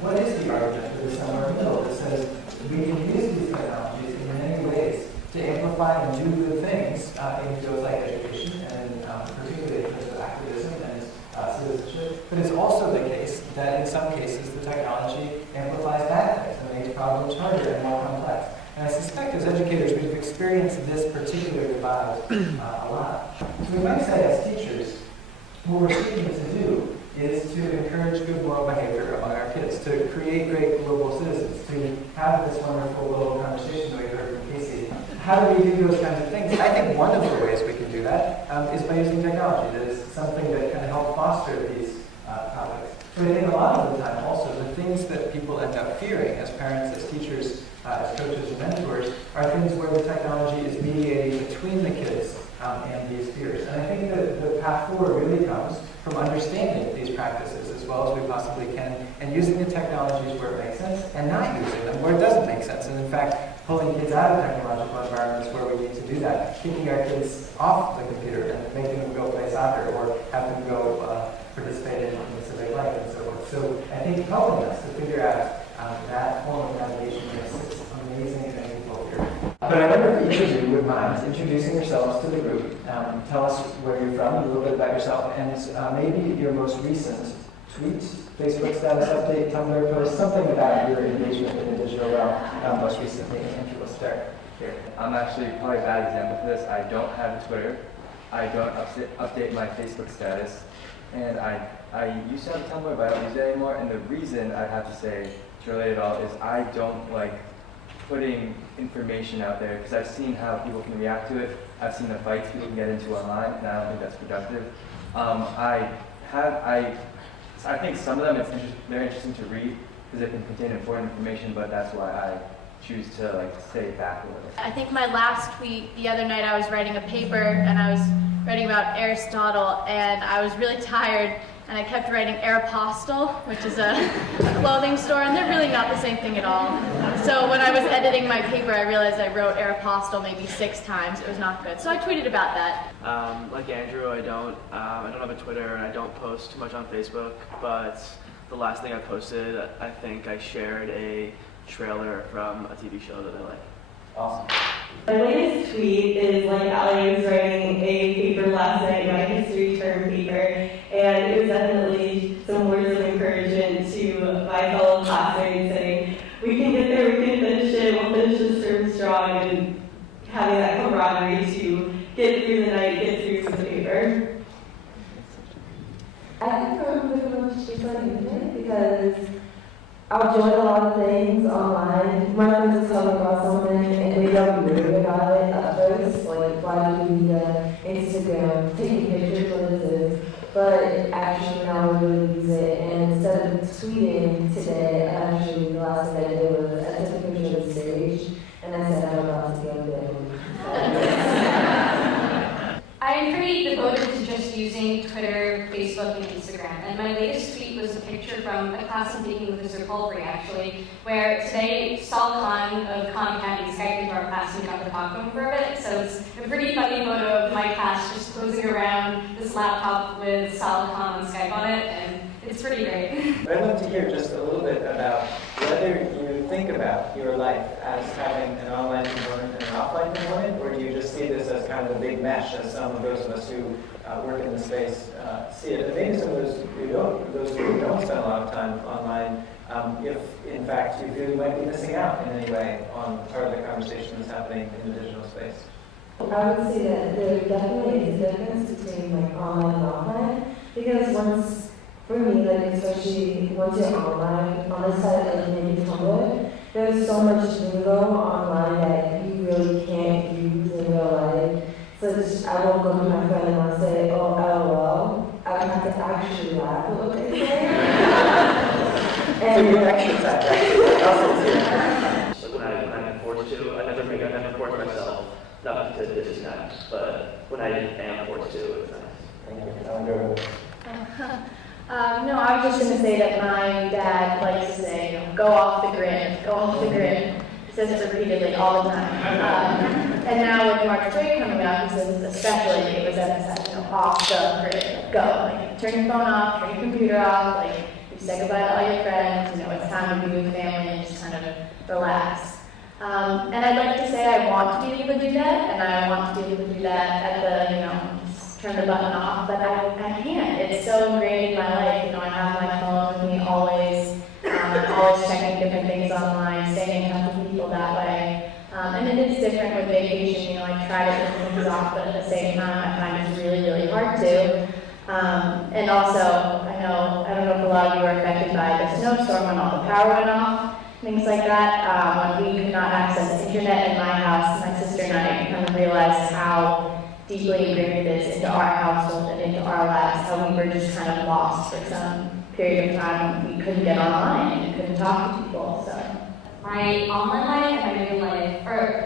what is the argument that is somewhere in the middle that says we can use these technologies in many ways to amplify and do good things in fields like education and particularly in terms of activism and citizenship. But it's also the case that in some cases the technology amplifies bad things and makes problems harder and more complex. And I suspect as educators we've experienced this particular divide a lot. So we might say as teachers, what we're seeking to do is to encourage good moral behavior among our kids, to create great global citizens, to have this wonderful little conversation that we heard from Casey. How do we do those kinds of things? I think one of the ways we can do that is by using technology. That is something that can help foster these topics. But I think a lot of the time also the things that people end up fearing as parents, as teachers, as coaches and mentors are things where the technology is mediating between the kids and these fears. And I think that the path forward really comes from understanding these practices as well as we possibly can and using the technologies where it makes sense and not using them where it doesn't make sense. And in fact, pulling kids out of technological environments where we need to do that, kicking our kids off the computer and making them go play soccer or have them go participate in the civic life and so forth. So I think helping us to figure out that form of navigation makes it amazing and people here. But I wonder if each of you would mind introducing yourselves to the group. Tell us where you're from, a little bit about yourself, and maybe your most recent tweet, Facebook status update, Tumblr post, something about your engagement in the digital realm most recently. Andrew, we'll start here. I'm actually probably a bad example for this. I don't have Twitter. I don't update my Facebook status. And I used to have a Tumblr, but I don't use it anymore. And the reason I have to say to relate it all is I don't like putting information out there because I've seen how people can react to it. I've seen the fights people can get into online, and I don't think that's productive. I think some of them it's very interesting to read because it can contain important information, but that's why I choose to stay back a little. I think my last tweet the other night I was writing a paper and I was writing about Aristotle and I was really tired and I kept writing Aeropostale, which is a clothing store, and they're really not the same thing at all. So when I was editing my paper, I realized I wrote Aeropostale maybe 6 times. It was not good. So I tweeted about that. Like Andrew, I don't have a Twitter and I don't post too much on Facebook, but the last thing I posted, I think I shared a trailer from a TV show that I like. Awesome. My latest tweet is I was writing a paper last night, my history term paper, and it was definitely some words of encouragement to my fellow classmates saying, we can get there, we can finish it, we'll finish this term strong, and having that camaraderie to get through the night, get through the paper. I think I'm pretty much just like you because I'll join a lot of things online. My friends will tell me about something and maybe I'll be worried about it at first, like why do we Instagram, taking pictures of this, but actually now I really use it. And instead of tweeting today, the last thing I did was I took a picture of the stage and I said I'm about to go there. I'm pretty devoted to just using Twitter, Facebook, and Instagram. And my latest tweet was a picture from a class I'm taking with Mr. Palfrey, actually, where today Sal Khan of Khan Academy Skyped into our class and got to talk to him for a bit. So it's a pretty funny photo of my class just posing around this laptop with Sal Khan on Skype on it, and it's pretty great. I'd love to hear just a little bit about whether you think about your life as having an online component and an offline component, or do you just see this as kind of a big mesh, as some of those of us who work in the space see it? And maybe some of those who don't spend a lot of time online, if in fact you feel you might be missing out in any way on part of the conversation that's happening in the digital space. I would say that there definitely is a difference between online and offline, because for me, especially once you're online, on the site like maybe Tumblr, there's so much lingo online that you really can't use in real life. So I won't go to my friend and I'll say, oh, LOL. I have to actually laugh at what they say. So you exercise When I'm forced to, I never force myself not to disconnect, but when I am forced to, it's nice. Thank you. No, I was just going to say that my dad likes to say, go off the grid, go off the grid. He says it repeatedly all the time. And now with March break coming up, he says especially it was emphasized, off the grid, go. Turn your phone off, turn your computer off, say goodbye to all your friends, you know, it's time to be with family and just kind of relax. And I'd like to say I want to be able to do that, and I want to be able to do that at the, you know, just turn the button off, but I can't. It's so ingrained in my life. You know, I have my phone with me always. I'm always checking different things online, staying in touch with people that way. And it is different with vacation. You know, I try to turn things off, but at the same time, I find it's really, really hard to. And also, I don't know if a lot of you were affected by the snowstorm when all the power went off. Things like that. When we could not access the internet in my house, my sister and I kind of realized how deeply ingrained it is into our household and into our lives, how we were just kind of lost for some period of time when we couldn't get online and couldn't talk to people. So my online life and my real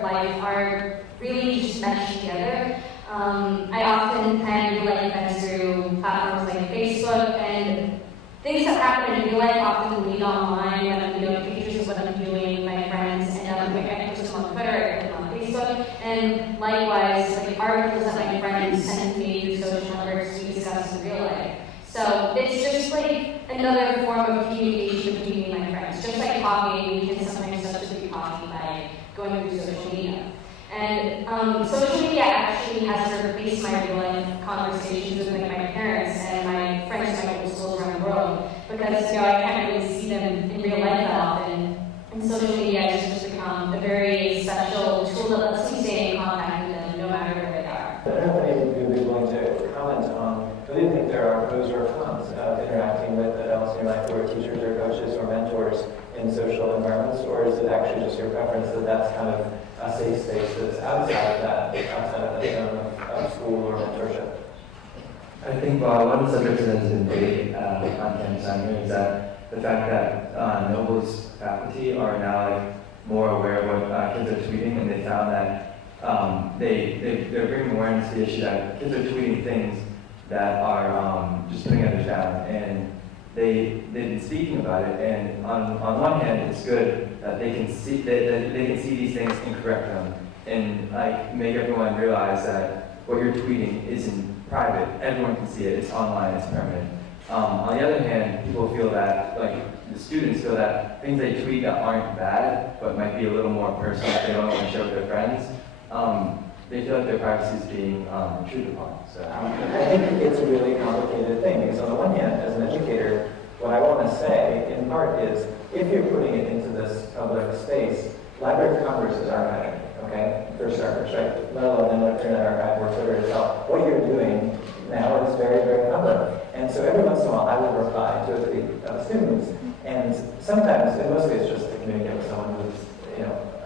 life are really just meshed together. I often plan real life events through platforms like Facebook, and things that happen in real life often lead online when I'm doing pictures of what I'm doing with my friends, and I post them on Twitter and on Facebook. And likewise, like articles that my friends send to me through social networks we discuss in real life. So it's just like another form of communication between me and my friends. Just like talking, we can sometimes substitute talking by going through social media. And social media actually has replaced my real life conversations with like my parents and my friends from my schools around the world, because you know I can't really see them in real life that often. And social media has just become a very special tool that lets me stay in contact with them no matter where they are. I don't know if any of you would be willing to comment on whether you think there are pros or cons of interacting with adults in your life, who are teachers or coaches or mentors in social environments, or is it actually just your preference that that's kind of a safe space that's outside of that zone of school or mentorship? I think one of the subjects that has been big on campus on here is that the fact that Noble's faculty are now like more aware of what kids are tweeting, and they found that they're bringing awareness to the issue that kids are tweeting things that are just putting others down, and they've been speaking about it. And on one hand, it's good that they can see these things and correct them, and like make everyone realize that what you're tweeting isn't private. Everyone can see it. It's online. It's permanent. On the other hand, people feel that, like the students feel that things they tweet that aren't bad, but might be a little more personal, that they don't want to share with their friends, they feel like their privacy is being intruded upon. So I think it's a really complicated thing, because on the one hand, as an educator, what I want to say in part is, if you're putting it into this public space, Library of Congress is archiving, okay, for starters, right? Let alone the Internet Archive or Twitter itself. What you're doing now is very, very public. And so every once in a while, I will reply to a tweet of students, and sometimes, and mostly it's just to communicate with someone who's,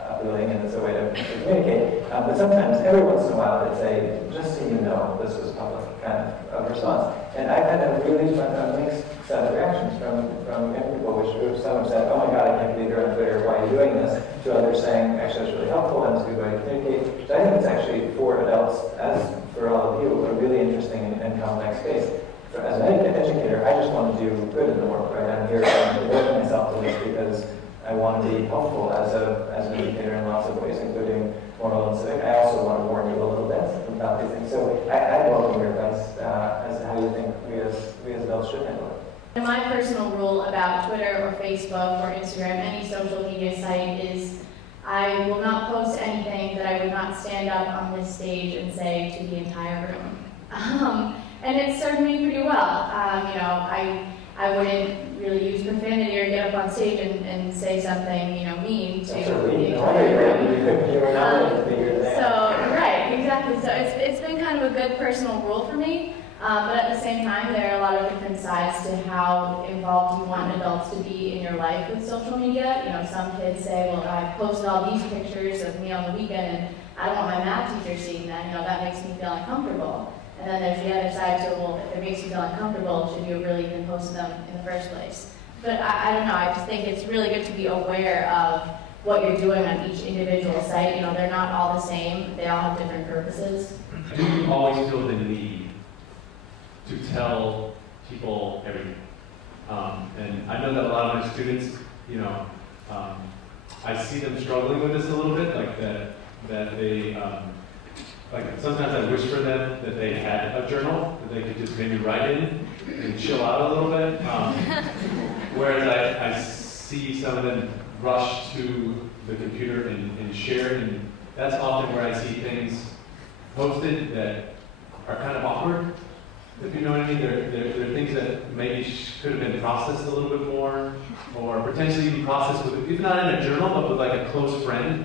uploading, and it's a way to communicate. But sometimes, every once in a while, it's a, just so you know, this was public kind of response. And I've had a really mixed set of reactions from young people, which some have said, oh my God, I can't believe you're on Twitter, why are you doing this? To others saying, actually, it's really helpful, and it's a good way to communicate. So I think it's actually, for adults, as for all of you, a really interesting and complex space. So as an educator, I just want to do good in the work, right? I'm here to devote myself to this because I want to be helpful as an educator in lots of ways, including moral and civic. I also want to warn you a little bit about these things. So I welcome your advice as to how you think we as adults should handle it. My personal rule about Twitter or Facebook or Instagram, any social media site, is I will not post anything that I would not stand up on this stage and say to the entire room. And it served me pretty well. I wouldn't really use profanity or get up on stage and say something, mean to the entire room. Right, exactly. So it's been kind of a good personal rule for me. But at the same time, there are a lot of different sides to how involved you want adults to be in your life with social media. Some kids say, well, I posted all these pictures of me on the weekend, and I don't want my math teacher seeing that. That makes me feel uncomfortable. And then there's the other side to, well, if it makes you feel uncomfortable, should you really even post them in the first place? But I don't know, I just think it's really good to be aware of what you're doing on each individual site. They're not all the same, they all have different purposes. Do you always feel the need to tell people everything? And I know that a lot of my students, I see them struggling with this a little bit, like that they, like sometimes I wish for them that they had a journal that they could just maybe write in and chill out a little bit. whereas I see some of them rush to the computer and share, and that's often where I see things posted that are kind of awkward, if you know what I mean. They're things that maybe could have been processed a little bit more, or potentially even processed with, if not in a journal, but with like a close friend.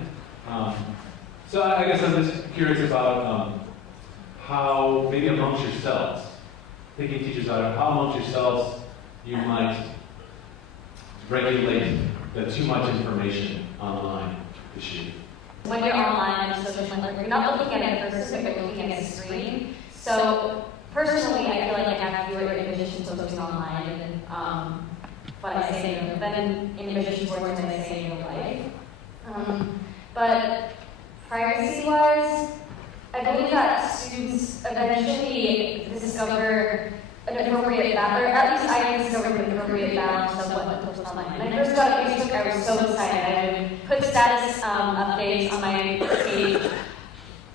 So I guess I'm just curious about how, maybe amongst yourselves, thinking teachers out, how amongst yourselves you might regulate the too much information online issue. When you're online on social network, you're not looking at a person, but you're looking at a screen. So personally, I feel like I have fewer inhibitions posting online than what I say than inhibitions towards what I say in real life. But privacy-wise, I believe that students eventually discover an appropriate balance, or at least I discovered an appropriate balance of what to post online. When I first got Facebook, I was so excited. I would put status updates on my page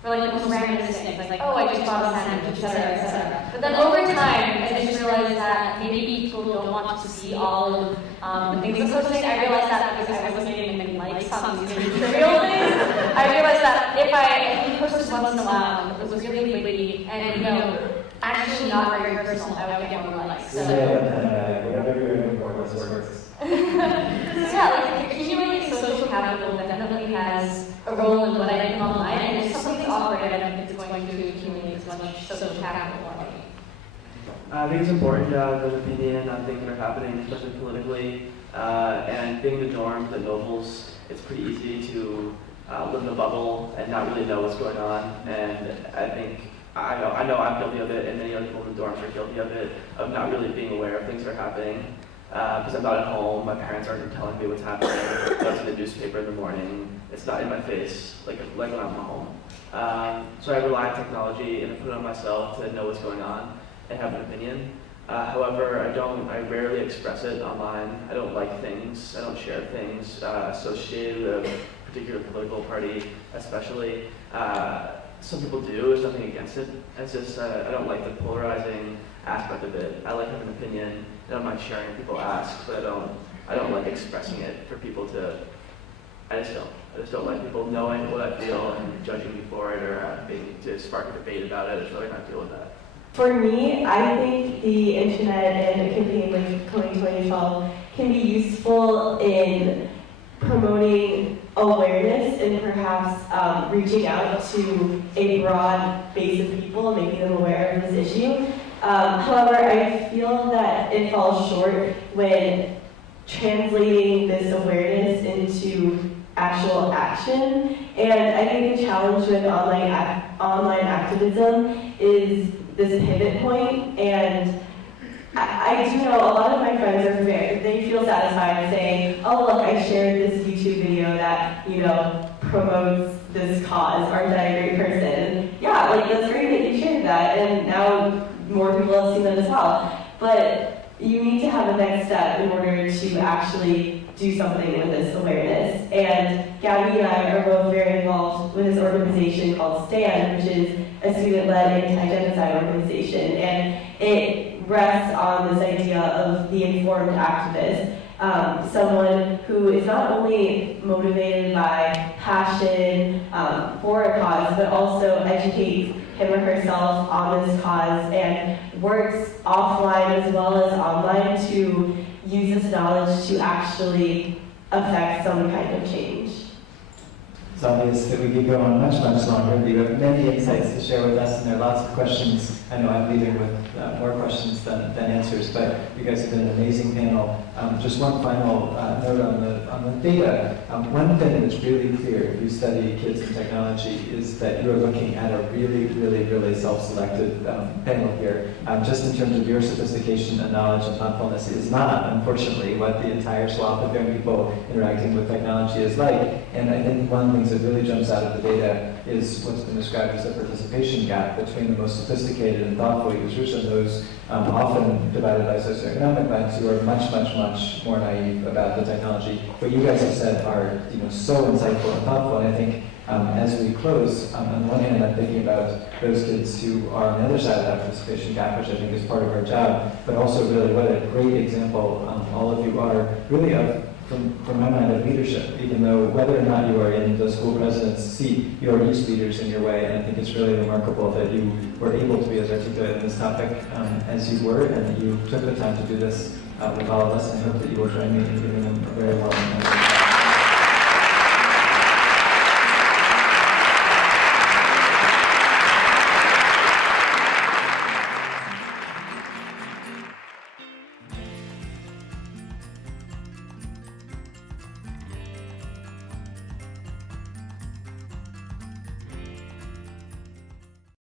for like the most random things, like, oh, I just bought a sandwich, etc., etc. But then over time, I just realized that maybe people don't want to see all of the things I'm posting. I realized that because I wasn't getting many likes on these really trivial things. I realized that if I posted once in a while, it was really witty, and actually not very personal, I would get more likes. So Whatever you're aiming for, this works. yeah, like accumulating social capital definitely has a role in what I do online, and if something's awkward, I don't think it's going to accumulate as much social capital on me. I think it's important to have an opinion on things that are happening, especially politically. And being in the dorms at Nobles, it's pretty easy to live in a bubble and not really know what's going on. And I know I'm guilty of it, and many other people in the dorms are guilty of it, of not really being aware of things that are happening. Because I'm not at home, my parents aren't telling me what's happening. It's in the newspaper in the morning. It's not in my face like when I'm home. So I rely on technology and I put it on myself to know what's going on and have an opinion. However, I rarely express it online. I don't like things. I don't share things associated with a particular political party, especially. Some people do. There's nothing against it. It's just I don't like the polarizing aspect of it. I like having an opinion. I don't mind sharing if people ask, but I don't like expressing it for people to. I just don't like people knowing what I feel and judging me for it, or to spark a debate about it. I just rather not deal with that. For me, I think the internet and a campaign like Coding 2012 can be useful in promoting awareness and perhaps reaching out to a broad base of people, making them aware of this issue. However, I feel that it falls short when translating this awareness into actual action. And I think the challenge with online activism is this pivot point. And I do know a lot of my friends they feel satisfied saying, oh look, I shared this YouTube video that, promotes this cause. Aren't I a great person? Yeah, that's great that you shared that, and now more people have seen that as well. But you need to have a next step in order to actually do something with this awareness. And GABBI and I are both very involved with this organization called STAND, which is a student-led anti-genocide organization. And it rests on this idea of the informed activist, someone who is not only motivated by passion for a cause, but also educates him or herself on this cause and works offline as well as online to use this knowledge to actually affect some kind of change. It's obvious that we could go on much, much longer. You have many insights to share with us, and there are lots of questions. I know I'm leaving with more questions than answers, but you guys have been an amazing panel. Just one final note on the data. One thing that's really clear if you study kids and technology is that you're looking at a really, really, really self-selected panel here. Just in terms of your sophistication and knowledge and thoughtfulness, is not, unfortunately, what the entire swath of young people interacting with technology is like. And I think one of the things that really jumps out of the data is what's been described as a participation gap between the most sophisticated and thoughtful users and those often divided by socioeconomic lines who are much, much, much more naive about the technology. What you guys have said are so insightful and thoughtful, and I think As we close, on one hand, I'm thinking about those kids who are on the other side of that participation gap, which I think is part of our job, but also really what a great example all of you are really of, from my mind, of leadership. Even though whether or not you are in the school president's seat, you are each leaders in your way, and I think it's really remarkable that you were able to be as articulate in this topic as you were, and that you took the time to do this with all of us. I hope that you will join me in giving them a very warm